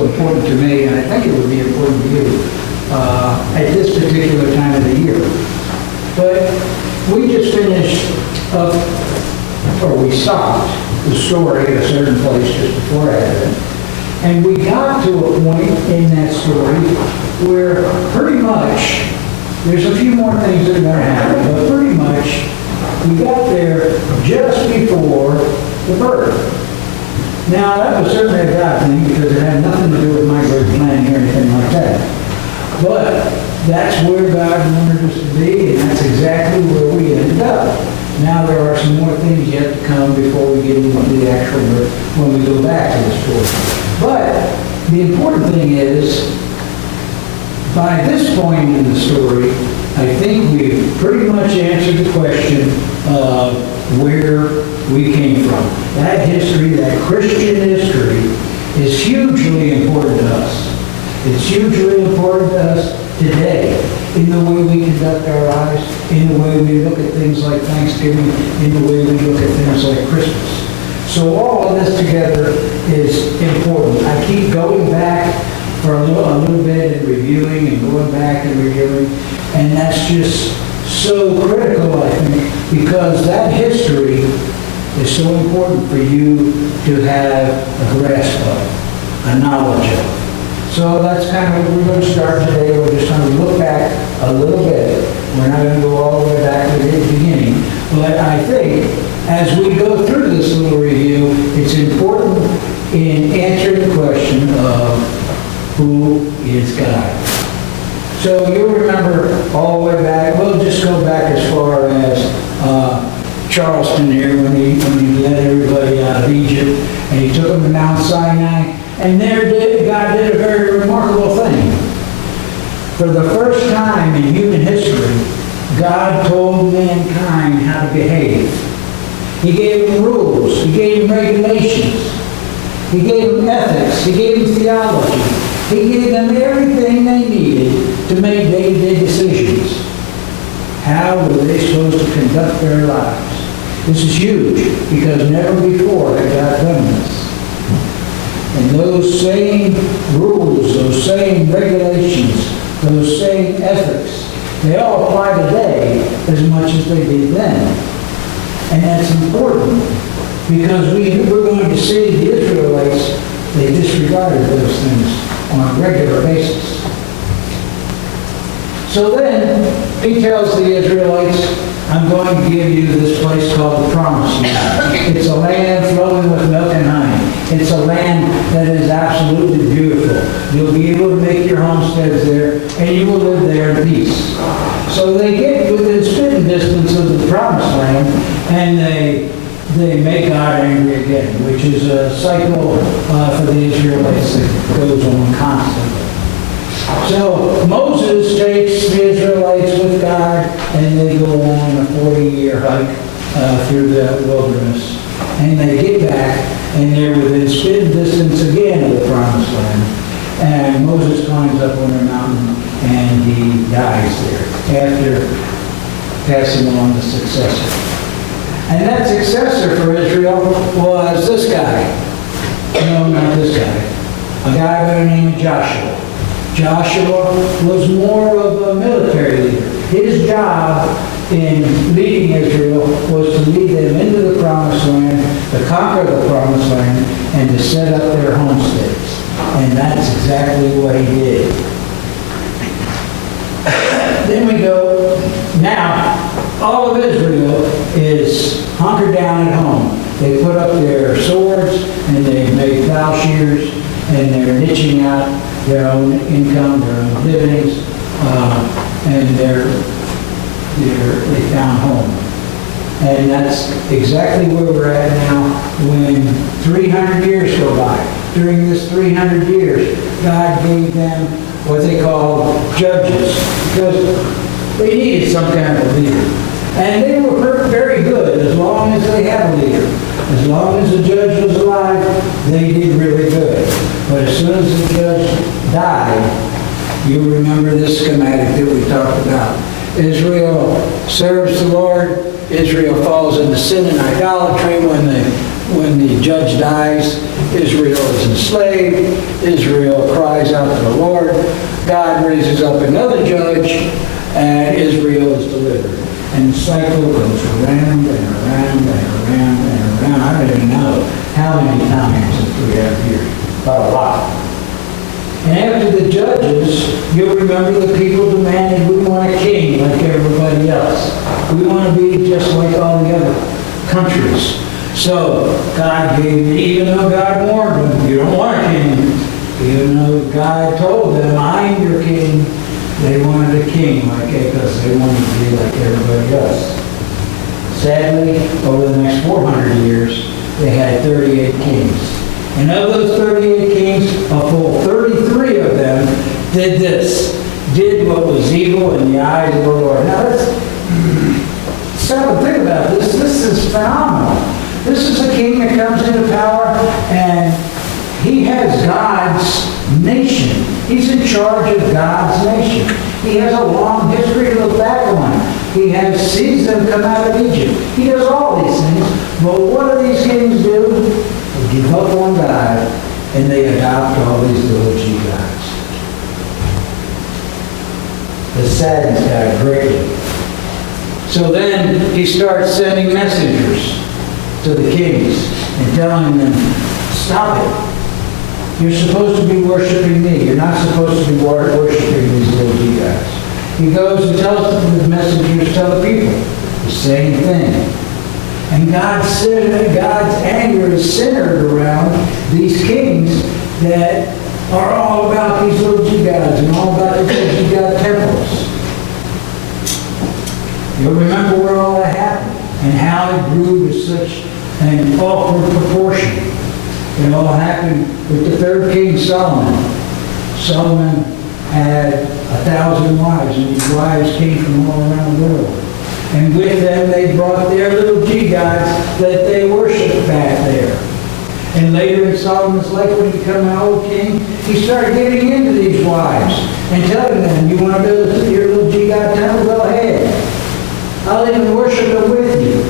so important to me, and I think it would be important to you at this particular time of the year. But we just finished up, or we stopped the story at a certain place just before Advent, and we got to a point in that story where pretty much, there's a few more things that are going to happen, but pretty much we got there just before the birth. Now, that was certainly a God thing because it had nothing to do with my great planning or anything like that. But that's where God wanted us to be, and that's exactly where we ended up. Now there are some more things yet to come before we get into the actual birth when we go back to the story. But the important thing is, by this point in the story, I think we've pretty much answered the question of where we came from. That history, that Christian history, is hugely important to us. It's hugely important to us today in the way we conduct our lives, in the way we look at things like Thanksgiving, in the way we look at things like Christmas. So all of this together is important. I keep going back for a little bit and reviewing and going back and reviewing, and that's just so critical, I think, because that history is so important for you to have a grasp of, a knowledge of. So that's kind of what we're going to start today. We're just going to look back a little bit. We're not going to go all the way back to the beginning. But I think as we go through this little review, it's important in answering the question of who is God. So you'll remember all the way back, we'll just go back as far as Charleston here when he led everybody out of Egypt, and he took them to Mount Sinai, and God did a very remarkable thing. For the first time in human history, God told mankind how to behave. He gave them rules, he gave them regulations, he gave them ethics, he gave them theology, he gave them everything they needed to make day-to-day decisions. How were they supposed to conduct their lives? This is huge, because never before had God done this. And those same rules, those same regulations, those same ethics, they all apply today as much as they did then. And that's important, because we're going to see the Israelites, they disregarded those things on a regular basis. So then, he tells the Israelites, I'm going to give you this place called the Promised Land. It's a land flowing with milk and honey. It's a land that is absolutely beautiful. You'll be able to make your homesteads there, and you will live there in peace. So they get within spitting distance of the Promised Land, and they make God angry again, which is a cycle for the Israelites that goes on constantly. So Moses takes the Israelites with God, and they go on a 40-year hike through the wilderness. And they get back, and they're within spitting distance again of the Promised Land. And Moses climbs up on a mountain, and he dies there after passing on the successor. And that successor for Israel was this guy. No, not this guy. A guy by the name of Joshua. Joshua was more of a military leader. His job in leading Israel was to lead them into the Promised Land, to conquer the Promised Land, and to set up their homesteads. And that's exactly what he did. Then we go, now, all of Israel is hunkered down at home. They put up their swords, and they make plowshares, and they're niching out their own income, their own livings, and they found home. And that's exactly where we're at now when 300 years go by. During this 300 years, God gave them what they call judges, because they needed some kind of a leader. And they were very good as long as they had a leader. As long as the judge was alive, they did really good. But as soon as the judge died, you remember this schematic that we talked about. Israel serves the Lord. Israel falls into sin and idolatry when when the judge dies, Israel is enslaved. Israel cries out to the Lord. God raises up another judge, and Israel is delivered. And the cycle goes around and around and around and around. I don't even know how many times in 3.5 years, but a lot. And after the judges, you'll remember the people demanded, we want a king like everybody else. We want to be just like all the other countries. So God gave it, even though God warned them, you don't want a king. Even though God told them, I'm your king, they wanted a king like it because they wanted to be like everybody else. Sadly, over the next 400 years, they had 38 kings. And of those 38 kings, a full 33 of them did what was evil in the eyes of the Lord. Now let's stop and think about this. This is phenomenal. This is a king that comes into power, and he has God's nation. He's in charge of God's nation. He has a long history to look back on. He has sees them come out of Egypt. He does all these things. But what do these kings do? They give up on God, and they adopt all these little G gods. This saddens God greatly. So then he starts sending messengers to the kings and telling them, stop it. You're supposed to be worshiping me. You're not supposed to be worshiping these little G gods. He goes and tells the messengers, tell the people the same thing. And God's anger is centered around these kings that are all about these little G gods and all about the G god temples. You'll remember where all that happened and how it grew to such an awkward proportion. It all happened with the third king, Solomon. Solomon had 1,000 wives, and these wives came from all around the world. And with them, they brought their little G gods that they worshiped back there. And later in Solomon's life, when he became an old king, he started getting into these wives and telling them, you want to build your little G god temple? Go ahead. I'll even worship it with you.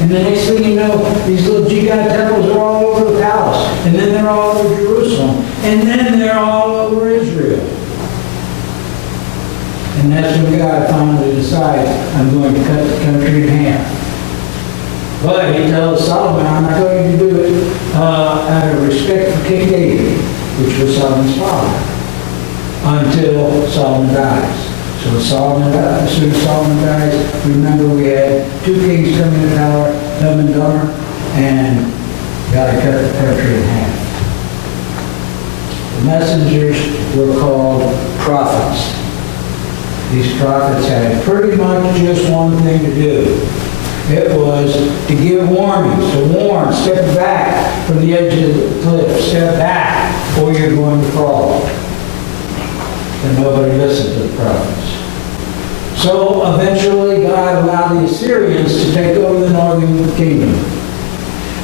And the next thing you know, these little G god temples are all over the palace. And then they're all over Jerusalem. And then they're all over Israel. And that's when God finally decides, I'm going to cut the country in half. But he tells Solomon, I'm not going to do it out of respect for King David, which was Solomon's father, until Solomon dies. So as soon as Solomon dies, remember we had two kings coming into power, Dumb and Dumber, and God cut the country in half. The messengers were called prophets. These prophets had pretty much just one thing to do. It was to give warnings, to warn, step back from the edge of the cliff, step back, or you're going to fall. And nobody listened to the prophets. So eventually God allowed the Assyrians to take over the northern kingdom.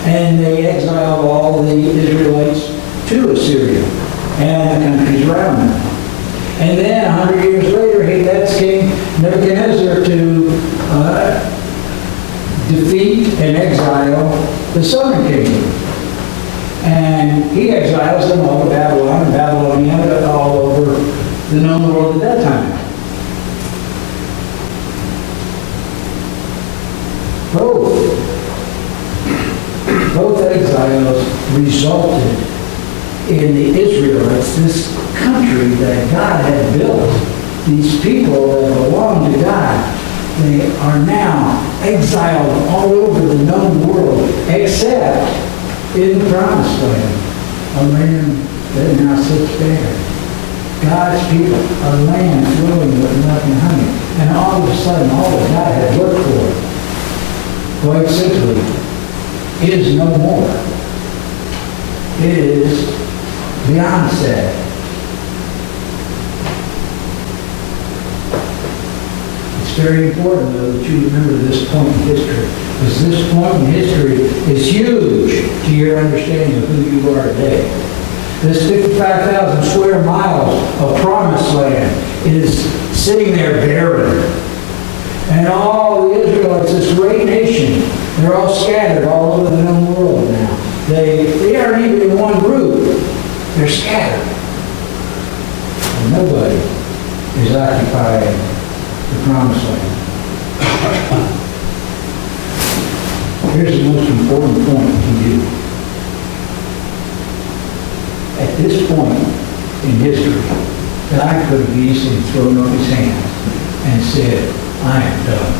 And they exiled all the Israelites to Assyria and the countries around them. And then 100 years later, he led King Nebuchadnezzar to defeat and exile the southern kingdom. And he exiles them all to Babylon, and Babylonia all over the known world at that time. Both exiles resulted in the Israelites, this country that God had built, these people that belong to God. They are now exiled all over the known world, except in the Promised Land, a land that now sits there. God's people, a land flowing with milk and honey. And all of a sudden, all that God had worked for, quite simply, is no more. It is beyond sad. It's very important, though, that you remember this point in history, because this point in history is huge to your understanding of who you are today. This 55,000 square miles of promised land is sitting there barren. And all the Israelites, this great nation, they're all scattered all over the known world. They aren't even in one group. They're scattered. And nobody is occupying the promised land. Here's the most important point to you. At this point in history, God could have easily thrown up his hands and said, I am done.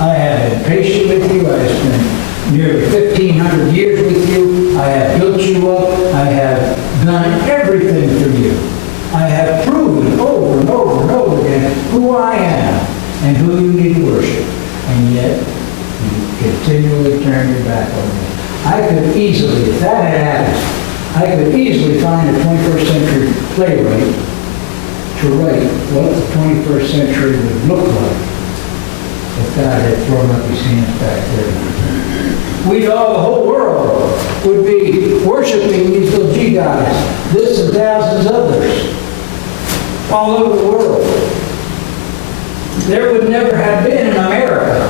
I have been patient with you. I have spent nearly 1,500 years with you. I have built you up. I have done everything for you. I have proven over and over and over again who I am and who you need to worship. And yet, you continually turn your back on me. I could easily, if that had happened, I could easily find a 21st century playwright to write what the 21st century would look like if God had thrown up his hands back there. We'd all, the whole world, would be worshiping these little G gods, this and thousands others, all over the world. There would never have been an America.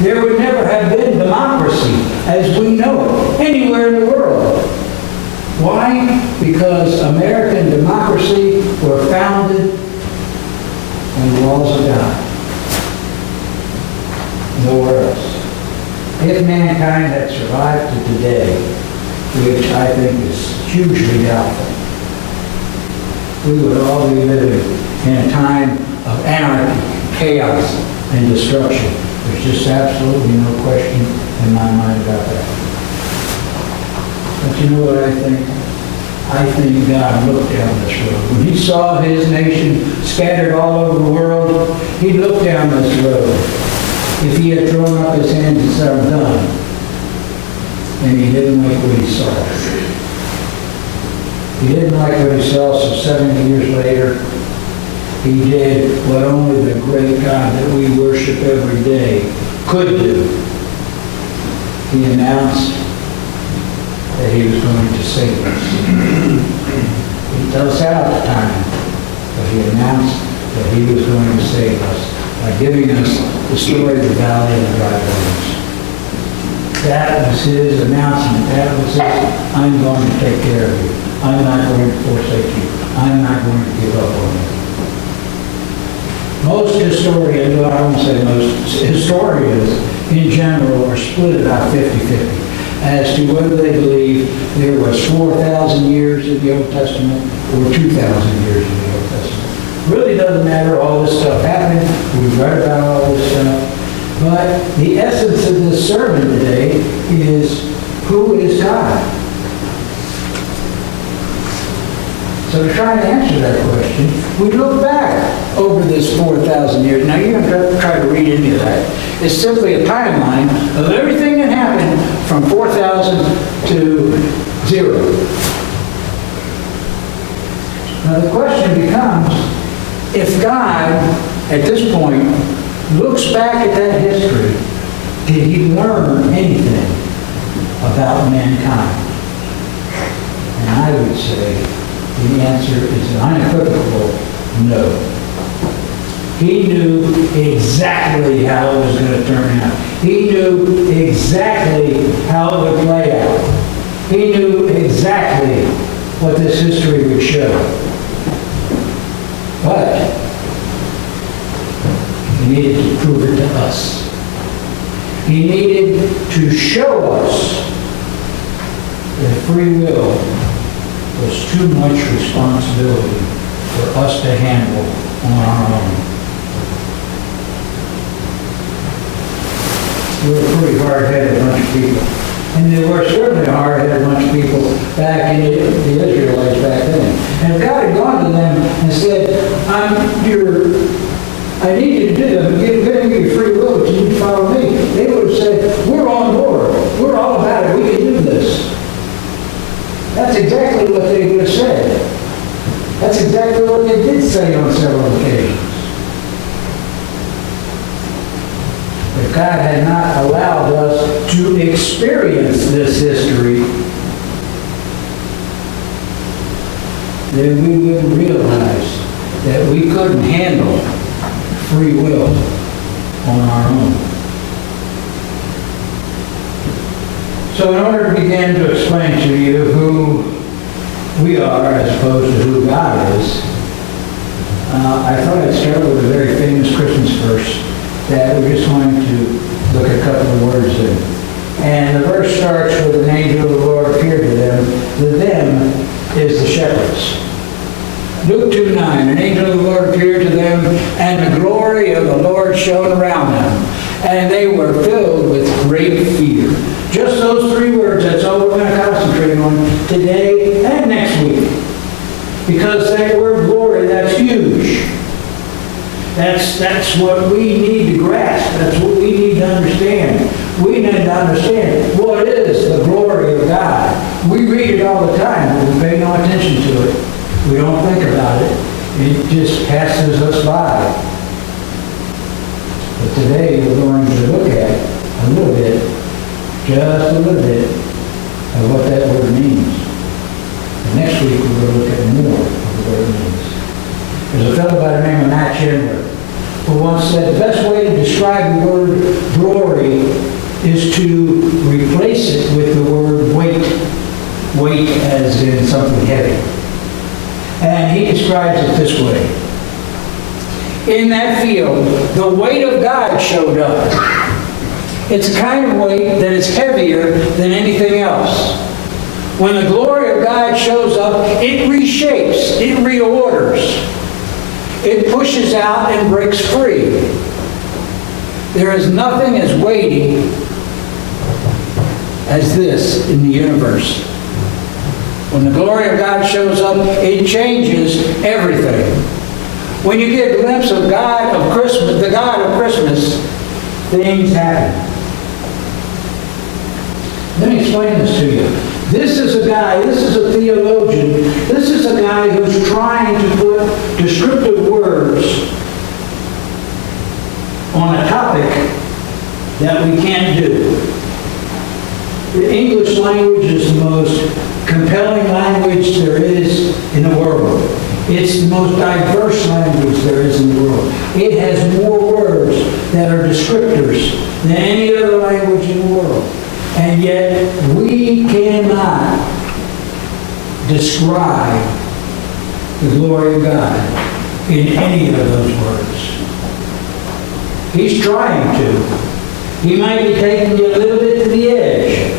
There would never have been democracy as we know it anywhere in the world. Why? Because American democracy were founded on the laws of God. Nowhere else. If mankind had survived to today, which I think is hugely doubtful, we would all be living in a time of anarchy, chaos, and destruction. There's just absolutely no question in my mind about that. But you know what I think? I think God looked down this road. When he saw his nation scattered all over the world, he looked down this road. If he had thrown up his hands and said, I'm done, and he didn't like what he saw. He didn't like what he saw, so 70 years later, he did what only the great God that we worship every day could do. He announced that he was going to save us. He didn't tell us how at the time, but he announced that he was going to save us by giving us the story of the valley and the dry bones. That was his announcement. That was his, I'm going to take care of you. I'm not going to forsake you. I'm not going to give up on you. Most historians, well, I won't say most, historians in general are split about 50-50 as to whether they believe there was 4,000 years in the Old Testament or 2,000 years in the Old Testament. Really doesn't matter, all this stuff happened, we've read about all this stuff, but the essence of this sermon today is, who is God? So to try to answer that question, we look back over this 4,000 years. Now, you don't have to try to read any of that. It's simply a timeline of everything that happened from 4,000 to 0. Now, the question becomes, if God, at this point, looks back at that history, did he learn anything about mankind? And I would say, the answer is an unequivocal no. He knew exactly how it was going to turn out. He knew exactly how it would play out. He knew exactly what this history would show. But he needed to prove it to us. He needed to show us that free will was too much responsibility for us to handle on our own. We were a pretty hard-headed bunch of people. And they were certainly a hard-headed bunch of people back in the Israelites back then. And if God had gone to them and said, I need you to do them, I'm going to give you free will, but you need to follow me, they would have said, we're on board. We're all about it. We can do this. That's exactly what they would have said. That's exactly what they did say on several occasions. If God had not allowed us to experience this history, then we would realize that we couldn't handle free will on our own. So in order to begin to explain to you who we are as opposed to who God is, I thought I'd start with a very famous Christmas verse that we're just going to look at a couple of words in. And the verse starts with an angel of the Lord appeared to them. The them is the shepherds. Luke 2:9, an angel of the Lord appeared to them, and the glory of the Lord shone around them, and they were filled with great fear. Just those three words, that's all we're going to concentrate on today and next week. Because that word glory, that's huge. That's what we need to grasp. That's what we need to understand. We need to understand what is the glory of God. We read it all the time, but we pay no attention to it. We don't think about it. It just passes us by. But today we're going to look at a little bit, just a little bit, of what that word means. And next week we're going to look at more of what it means. There's a fellow by the name of Matt Chandler who once said the best way to describe the word glory is to replace it with the word weight. Weight as in something heavy. And he describes it this way. In that field, the weight of God showed up. It's a kind of weight that is heavier than anything else. When the glory of God shows up, it reshapes, it reorders. It pushes out and breaks free. There is nothing as weighty as this in the universe. When the glory of God shows up, it changes everything. When you get a glimpse of God of Christmas, the God of Christmas, things happen. Let me explain this to you. This is a guy, this is a theologian, this is a guy who's trying to put descriptive words on a topic that we can't do. The English language is the most compelling language there is in the world. It's the most diverse language there is in the world. It has more words that are descriptors than any other language in the world. And yet, we cannot describe the glory of God in any of those words. He's trying to. He might be taking you a little bit to the edge,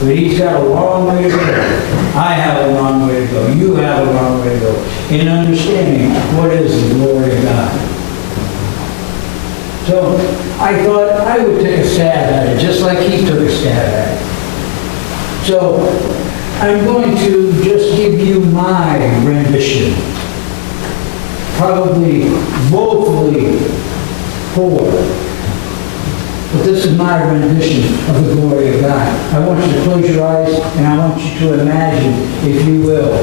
but he's got a long way to go. I have a long way to go. You have a long way to go in understanding what is the glory of God. So I thought I would take a stab at it, just like he took a stab at it. So I'm going to just give you my rendition. Probably woefully poor. But this is my rendition of the glory of God. I want you to close your eyes and I want you to imagine, if you will,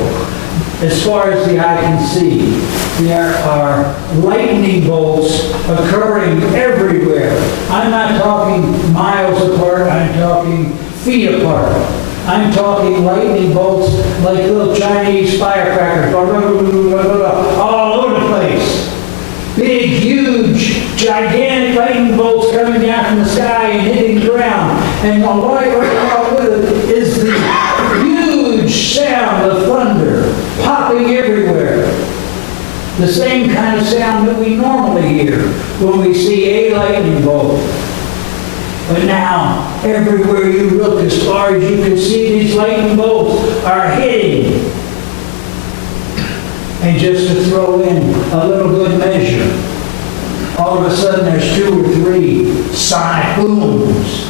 as far as the eye can see, there are lightning bolts occurring everywhere. I'm not talking miles apart, I'm talking feet apart. I'm talking lightning bolts like little Chinese firecrackers all over the place. Big, huge, gigantic lightning bolts coming down from the sky and hitting the ground. And right along with it is the huge sound of thunder popping everywhere. The same kind of sound that we normally hear when we see a lightning bolt. But now, everywhere you look, as far as you can see, these lightning bolts are hitting. And just to throw in a little good measure, all of a sudden there's 2 or 3 sonic booms.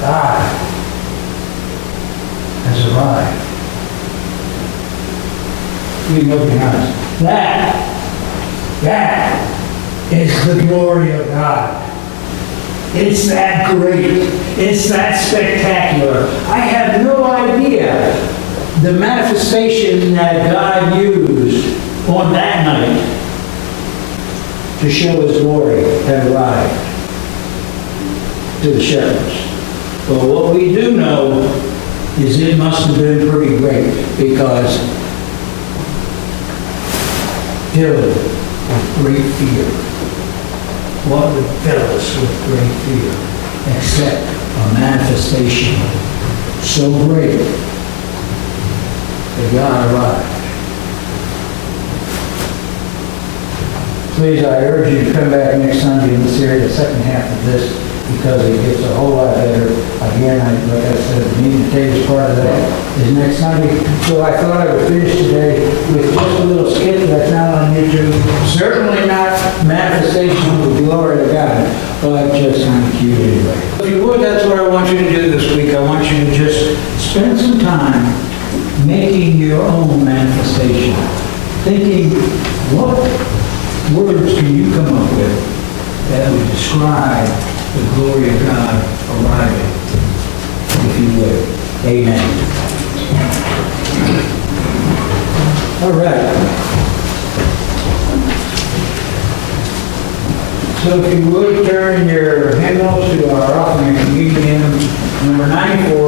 God has arrived. You can open your eyes. That is the glory of God. It's that great. It's that spectacular. I have no idea the manifestation that God used on that night to show His glory had arrived to the shepherds. But what we do know is it must have been pretty great, because filled with great fear. What would fill us with great fear? accept a manifestation so great that God arrived. Please, I urge you to come back next Sunday and let's hear the second half of this, because it gets a whole lot better. Again, like I said, the meeting table part of that is next Sunday. So I thought I would finish today with just a little skit that I found on YouTube. Certainly not manifestation of the glory of God, but just kind of cute anyway. If you would, that's what I want you to do this week. I want you to just spend some time making your own manifestation. Thinking, what words can you come up with that would describe the glory of God arriving, if you would. Amen. All right. So if you would, turn your hymnals to our offering communion, number 94.